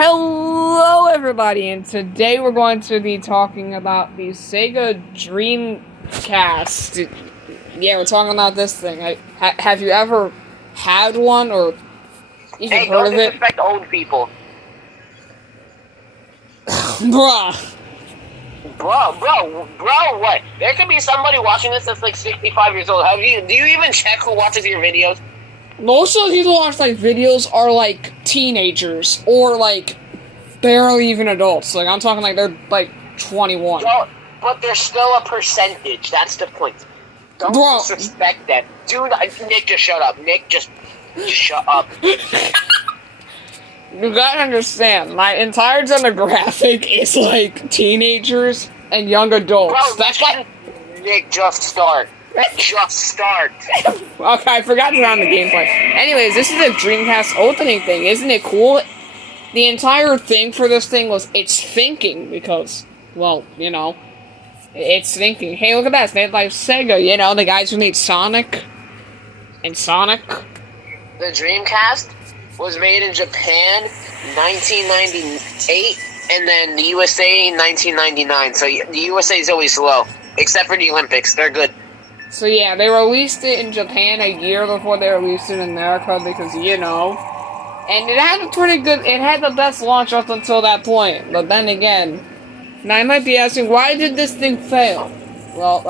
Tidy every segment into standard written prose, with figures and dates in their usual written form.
Hello everybody, and today we're going to be talking about the Sega Dreamcast. Yeah, we're talking about this thing. Have you ever had one, or even heard of it? Hey, don't disrespect old people. Bruh. Bro, what? There could be somebody watching this that's like 65 years old. Do you even check who watches your videos? Most of the people who watch, like, videos are, like, teenagers, or, like, barely even adults. Like, I'm talking, like, they're, like, 21. Well, but there's still a percentage. That's the point. Don't disrespect them. Dude, Nick, just shut up. Nick, just shut up. You gotta understand, my entire demographic is, like, teenagers and young adults. Bro, that's why... Nick, just start. Just start. Okay, I forgot to run the gameplay. Anyways, this is a Dreamcast opening thing. Isn't it cool? The entire thing for this thing was it's thinking, because, well, you know, it's thinking. Hey, look at that. It's made by Sega, you know, the guys who made Sonic and Sonic. The Dreamcast was made in Japan 1998, and then the USA in 1999. So the USA is always slow, except for the Olympics. They're good. So yeah, they released it in Japan a year before they released it in America because, you know, and it had a pretty good, it had the best launch up until that point. But then again, now I might be asking, why did this thing fail? Well,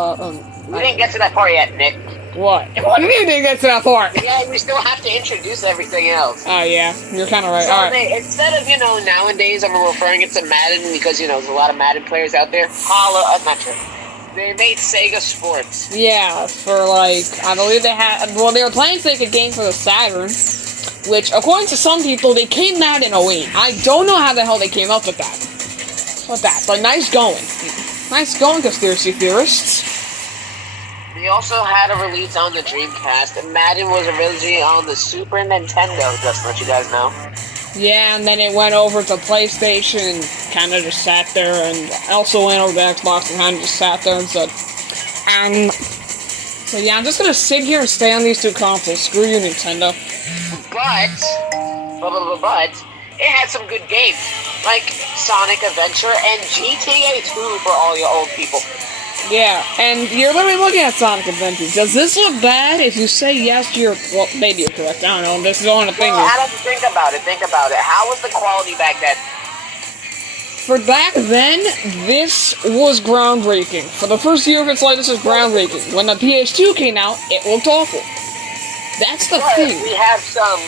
we didn't get to that part yet, Nick. What? What do you mean didn't get to that part? Yeah, we still have to introduce everything else. Oh yeah, you're kind of right. So alright. Instead of, you know, nowadays I'm referring it to Madden because, you know, there's a lot of Madden players out there. Not true. They made Sega Sports. Yeah, for like, I believe they had, well, they were playing Sega game for the Saturn, which, according to some people, they came out in 08. I don't know how the hell they came up with that. But nice going. Nice going, conspiracy theorists. They also had a release on the Dreamcast, and Madden was originally on the Super Nintendo, just to let you guys know. Yeah, and then it went over to PlayStation and kind of just sat there, and also went over to Xbox and kind of just sat there and said, so yeah, I'm just gonna sit here and stay on these two consoles. Screw you, Nintendo. But, it had some good games, like Sonic Adventure and GTA 2 for all you old people. Yeah, and you're literally looking at Sonic Adventure. Does this look bad? If you say yes, well, maybe you're correct. I don't know. This is the only thing. Well, I don't think about it. How was the quality back then? For back then, this was groundbreaking. For the first year of its life, this was groundbreaking. When the PS2 came out, it looked awful. That's the thing. We have some...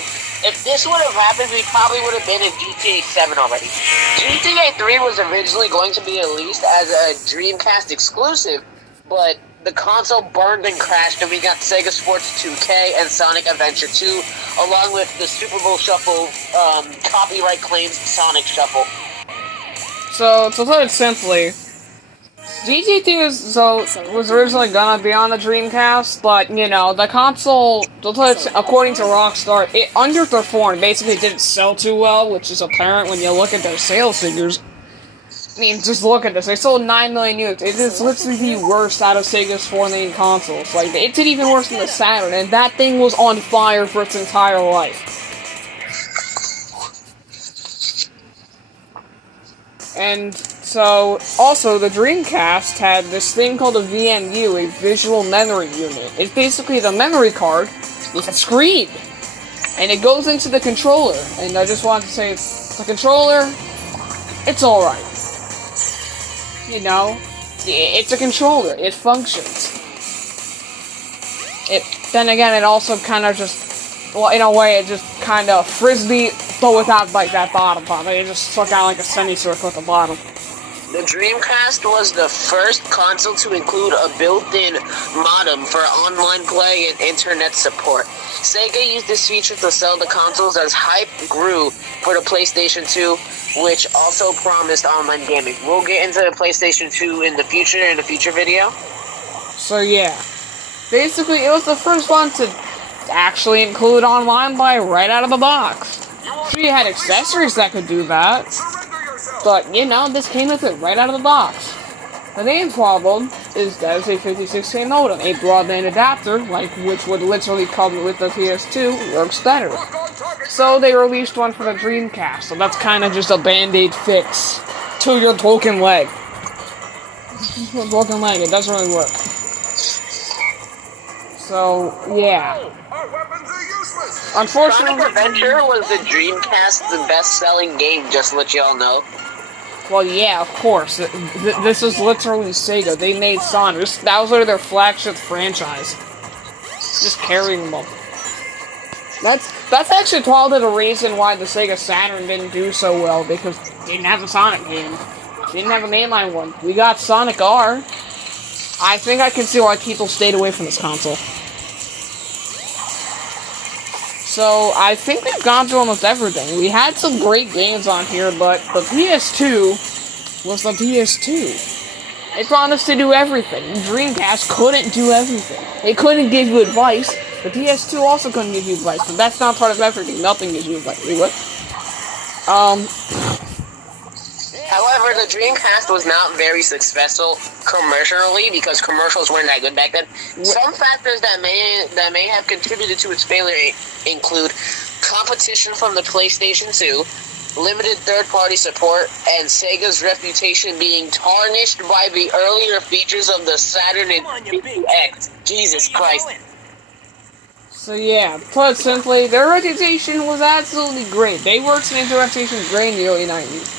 If this would have happened, we probably would have been in GTA 7 already. GTA 3 was originally going to be released as a Dreamcast exclusive, but the console burned and crashed, and we got Sega Sports 2K and Sonic Adventure 2, along with the Super Bowl Shuffle, copyright claims Sonic Shuffle. So, to put it simply, GTA 2 was originally gonna be on the Dreamcast, but, you know, the console, according to Rockstar, it underperformed. Basically, it didn't sell too well, which is apparent when you look at their sales figures. I mean, just look at this. They sold 9 million units. It is literally the worst out of Sega's 4 main consoles. Like, it did even worse than the Saturn, and that thing was on fire for its entire life. And so, also, the Dreamcast had this thing called a VMU, a Visual Memory Unit. It's basically the memory card with a screen, and it goes into the controller. And I just wanted to say, the controller, it's alright. You know, it's a controller, it functions. Then again, it also kind of just, well, in a way, it just kind of frisbee, but without, like, that bottom part. It just took out, like, a semicircle at the bottom. The Dreamcast was the first console to include a built-in modem for online play and internet support. Sega used this feature to sell the consoles as hype grew for the PlayStation 2, which also promised online gaming. We'll get into the PlayStation 2 in the future video. So yeah, basically it was the first one to actually include online play right out of the box. Sure, you had accessories that could do that, but, you know, this came with it right out of the box. The main problem is that it's a 56K modem. A broadband adapter, like which would literally come with the PS2, works better. So they released one for the Dreamcast. So that's kind of just a band-aid fix to your broken leg. Broken leg, it doesn't really work. So yeah. Unfortunately, Sonic Adventure was the Dreamcast's best-selling game. Just to let y'all know. well, yeah, of course. This is literally Sega. They made Sonic. That was literally their flagship franchise. Just carrying them. That's actually probably the reason why the Sega Saturn didn't do so well, because they didn't have a Sonic game. They didn't have a mainline one. We got Sonic R. I think I can see why people stayed away from this console. So, I think we've gone through almost everything. We had some great games on here, but the PS2 was the PS2. They promised to do everything. Dreamcast couldn't do everything. They couldn't give you advice. The PS2 also couldn't give you advice, but that's not part of everything. Nothing gives you advice. What? However, the Dreamcast was not very successful commercially because commercials weren't that good back then. Some factors that may have contributed to its failure include competition from the PlayStation 2, limited third-party support, and Sega's reputation being tarnished by the earlier features of the Saturn and X. Jesus Christ. So yeah, put simply, their reputation was absolutely great. They worked in their reputation great in the early 90s.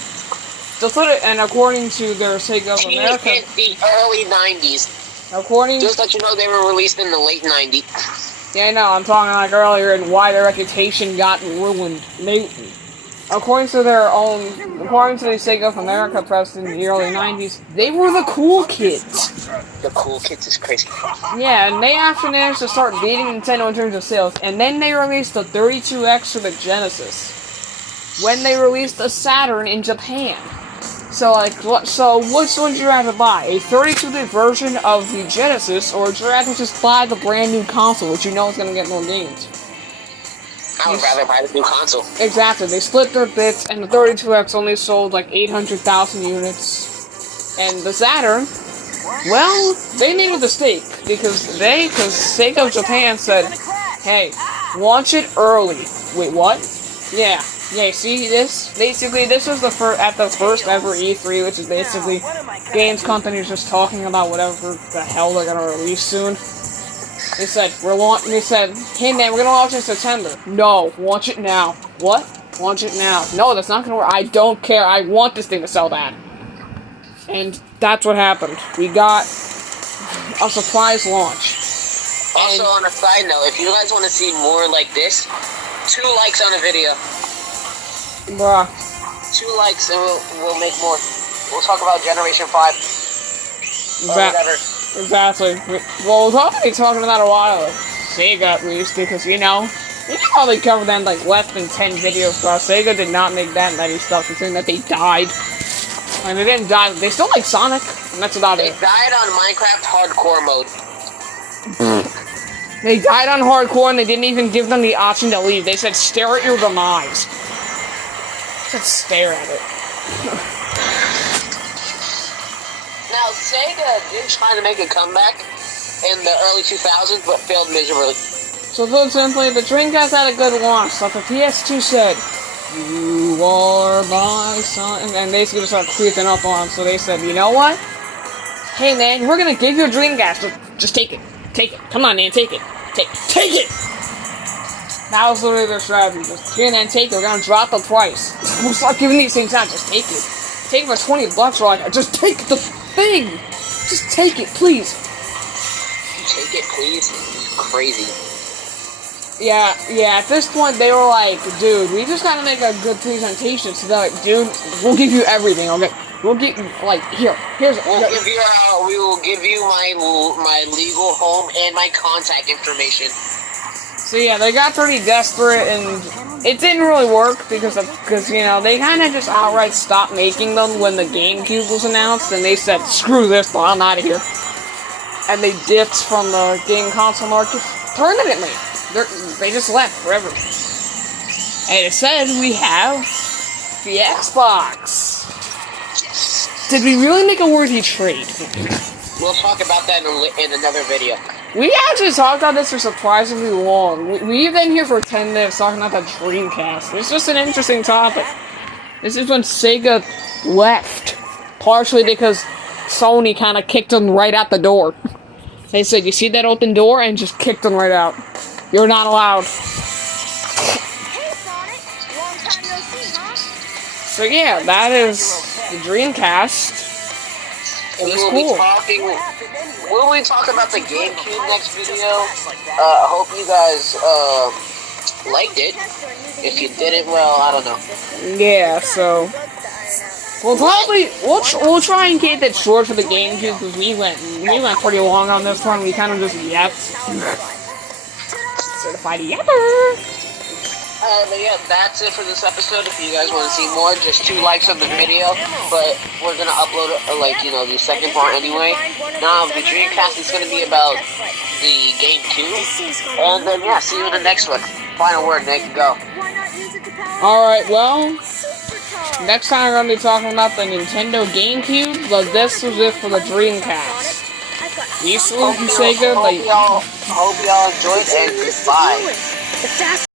And according to their Sega of America... In the early 90s. Just let you know they were released in the late 90s. Yeah, I know, I'm talking like earlier and why their reputation got ruined. According to the Sega of America press in the early 90s, they were the cool kids. The cool kids is crazy. Yeah, and they actually managed to start beating Nintendo in terms of sales, and then they released the 32X for the Genesis. When they released the Saturn in Japan. So, which one would you rather buy? A 32-bit version of the Genesis, or would you rather just buy the brand new console, which you know is going to get more games? I would rather buy the new console. Exactly. They split their bits, and the 32X only sold like 800,000 units. And the Saturn, well, they made a mistake, because Sega of Japan said, hey, launch it early. Wait, what? Yeah, see this? Basically, this was at the first ever E3, which is basically games companies just talking about whatever the hell they're gonna release soon. They said, hey man, we're gonna launch in September. No, launch it now. What? Launch it now. No, that's not gonna work. I don't care. I want this thing to sell bad. And that's what happened. We got a surprise launch. Also, on a side note, if you guys want to see more like this, 2 likes on a video. Bruh. 2 likes and we'll make more. We'll talk about Generation 5. Or whatever. Exactly. Well, we'll probably be talking about a while of Sega at least, because you can probably cover them like less than 10 videos, but Sega did not make that many stuff, considering that they died. And they didn't die, they still make Sonic, and that's about it. They died on Minecraft Hardcore mode. They died on Hardcore, and they didn't even give them the option to leave. They said, stare at your demise. They said, stare at it. Now, Sega did try to make a comeback in the early 2000s, but failed miserably. So put simply, the Dreamcast had a good launch, but the PS2 said, you are my son, and basically just started creeping up on them, so they said, you know what? Hey man, we're gonna give you a Dreamcast, just take it. Take it. Come on man, take it. Take it! That was literally their strategy, just get in and take it, we're gonna drop the price. We'll start giving these things out, just take it. Take it for $20 or like, just take the thing! Just take it, please! Take it, please? Crazy. Yeah, at this point, they were like, dude, we just gotta make a good presentation, so they're like, dude, we'll give you everything, okay? We'll give you, like, we will give you my legal home and my contact information. So yeah, they got pretty desperate, and it didn't really work, because they kinda just outright stopped making them when the GameCube was announced, and they said, screw this, but I'm out of here. And they dipped from the game console market permanently. They just left forever. And it said we have the Xbox. Did we really make a worthy trade? We'll talk about that in another video. We actually talked about this for surprisingly long. We've been here for 10 minutes talking about the Dreamcast. It's just an interesting topic. This is when Sega left. Partially because Sony kind of kicked them right out the door. They said, you see that open door? And just kicked them right out. You're not allowed. So yeah, that is the Dreamcast. It was cool. We'll be talking about the GameCube next video. Hope you guys liked it. If you didn't, well, I don't know. Yeah, so we'll try and keep it short for the GameCube because we went pretty long on this one. We kind of just yapped. Certified yapper. But yeah, that's it for this episode. If you guys want to see more, just 2 likes on the video. But we're gonna upload the second part anyway. Now the Dreamcast is gonna be about the GameCube, and then yeah, see you in the next one. Final word, Nick. Go. All right, well, next time we're gonna be talking about the Nintendo GameCube, but this was it for the Dreamcast. Peace from Sega. Hope y'all enjoyed, and goodbye.